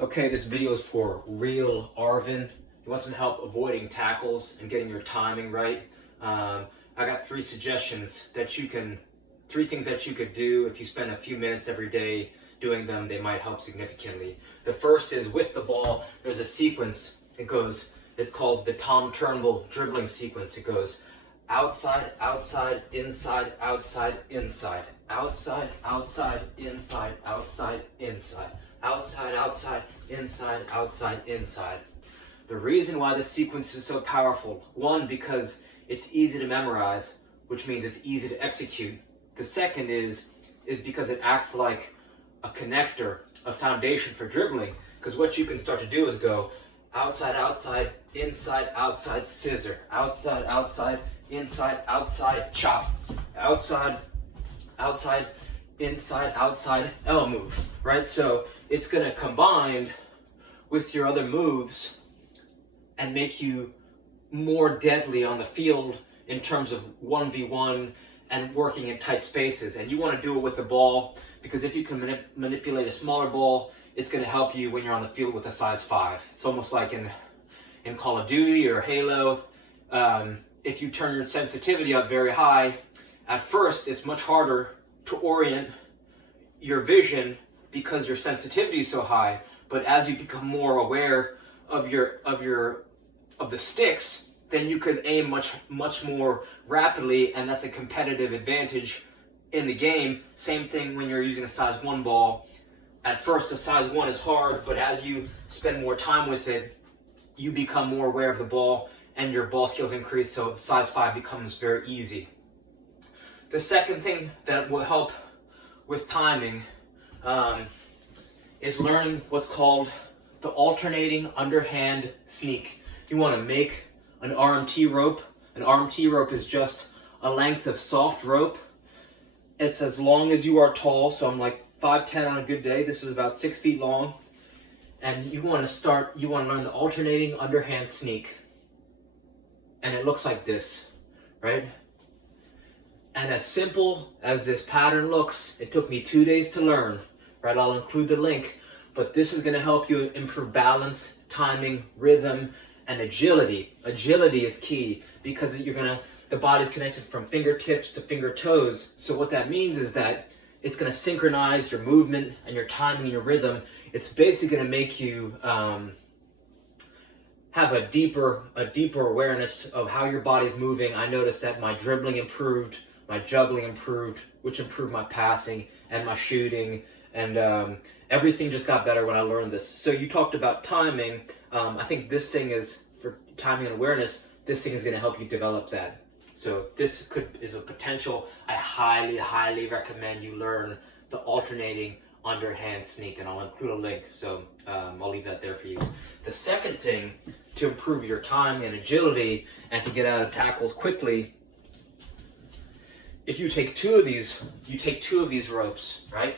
Okay, this video is for real Arvin. You want some help avoiding tackles and getting your timing right. I got three things that you could do if you spend a few minutes every day doing them. They might help significantly. The first is with the ball. There's a sequence. It's called the Tom Turnbull dribbling sequence. It goes outside, outside, inside, outside, inside, outside, outside, inside, outside, inside, outside, outside, inside, outside, inside. The reason why this sequence is so powerful, one, because it's easy to memorize, which means it's easy to execute. The second is because it acts like a connector, a foundation for dribbling, because what you can start to do is go outside, outside, inside, outside, scissor, outside, outside, inside, outside, chop, outside, outside, inside, outside, L move, right? So it's going to combine with your other moves and make you more deadly on the field in terms of 1v1 and working in tight spaces. And you want to do it with the ball, because if you can manipulate a smaller ball, it's going to help you when you're on the field with a size 5. It's almost like in Call of Duty or Halo. If you turn your sensitivity up very high, at first it's much harder to orient your vision because your sensitivity is so high. But as you become more aware of the sticks, then you could aim much more rapidly, and that's a competitive advantage in the game. Same thing when you're using a size 1 ball. At first, a size 1 is hard, but as you spend more time with it, you become more aware of the ball and your ball skills increase, so size 5 becomes very easy. The second thing that will help with timing is learning what's called the alternating underhand sneak. You want to make an RMT rope. An RMT rope is just a length of soft rope. It's as long as you are tall, so I'm like 5'10" on a good day. This is about 6 feet long. And you want to learn the alternating underhand sneak. And it looks like this, right? And as simple as this pattern looks, it took me 2 days to learn, right? I'll include the link, but this is going to help you improve balance, timing, rhythm, and agility. Agility is key because the body's connected from fingertips to finger toes. So what that means is that it's going to synchronize your movement and your timing and your rhythm. It's basically going to make you have a deeper awareness of how your body's moving. I noticed that my dribbling improved, my juggling improved, which improved my passing and my shooting, and everything just got better when I learned this. So you talked about timing. I think this thing is for timing and awareness. This thing is going to help you develop that. So this is a potential. I highly, highly recommend you learn the alternating underhand sneak, and I'll include a link. So I'll leave that there for you. The second thing to improve your time and agility and to get out of tackles quickly, if you take two of these ropes, right?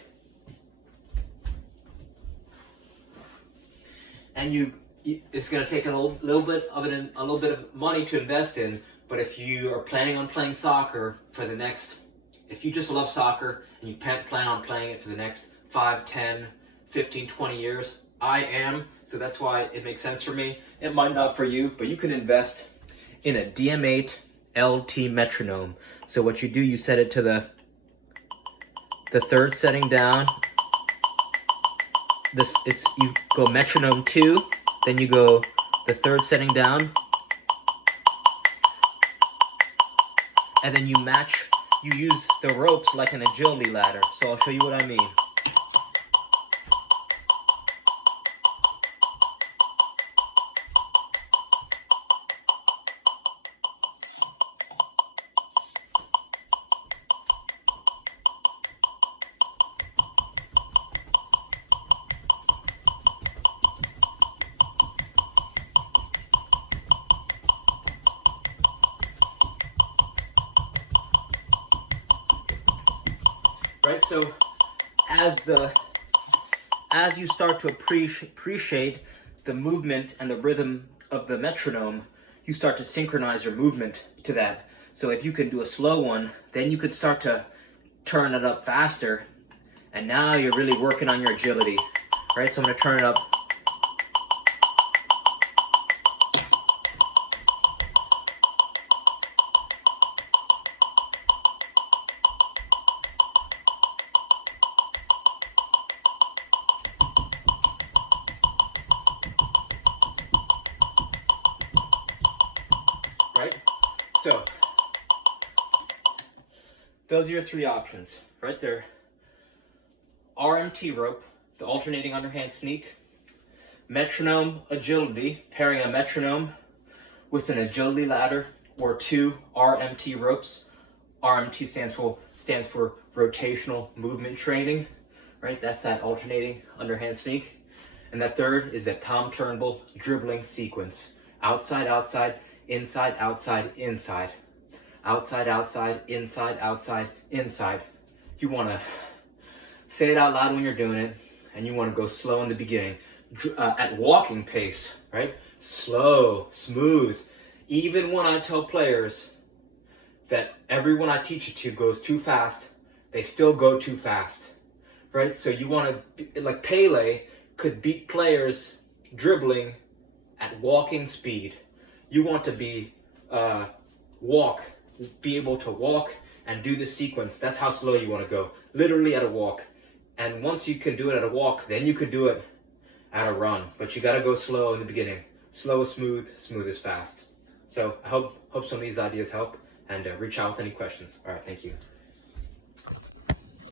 And it's going to take a little bit of money to invest in. But if you are planning on playing soccer if you just love soccer and you plan on playing it for the next 5, 10, 15, 20 years, I am, so that's why it makes sense for me. It might not for you, but you can invest in a DM8 LT metronome. So what you do, you set it to the third setting down. You go metronome 2, then you go the third setting down, and then you use the ropes like an agility ladder. So I'll show you what I mean. Right, so as you start to appreciate the movement and the rhythm of the metronome, you start to synchronize your movement to that. So if you can do a slow one, then you could start to turn it up faster, and now you're really working on your agility, right? So I'm going to turn it up So, those are your three options right there. RMT rope, the alternating underhand sneak. Metronome agility, pairing a metronome with an agility ladder, or two RMT ropes. RMT stands for rotational movement training, right? That's that alternating underhand sneak. And that third is a Tom Turnbull dribbling sequence. Outside, outside, inside, outside, inside. Outside, outside, inside, outside, inside. You want to say it out loud when you're doing it, and you want to go slow in the beginning. At walking pace, right? Slow, smooth. Even when I tell players that everyone I teach it to goes too fast, they still go too fast, right? So you want to, like Pele could beat players dribbling at walking speed. You want to be able to walk and do the sequence. That's how slow you want to go, literally at a walk. And once you can do it at a walk, then you could do it at a run. But you got to go slow in the beginning. Slow is smooth, smooth is fast. So I hope some of these ideas help, and reach out with any questions. All right, thank you.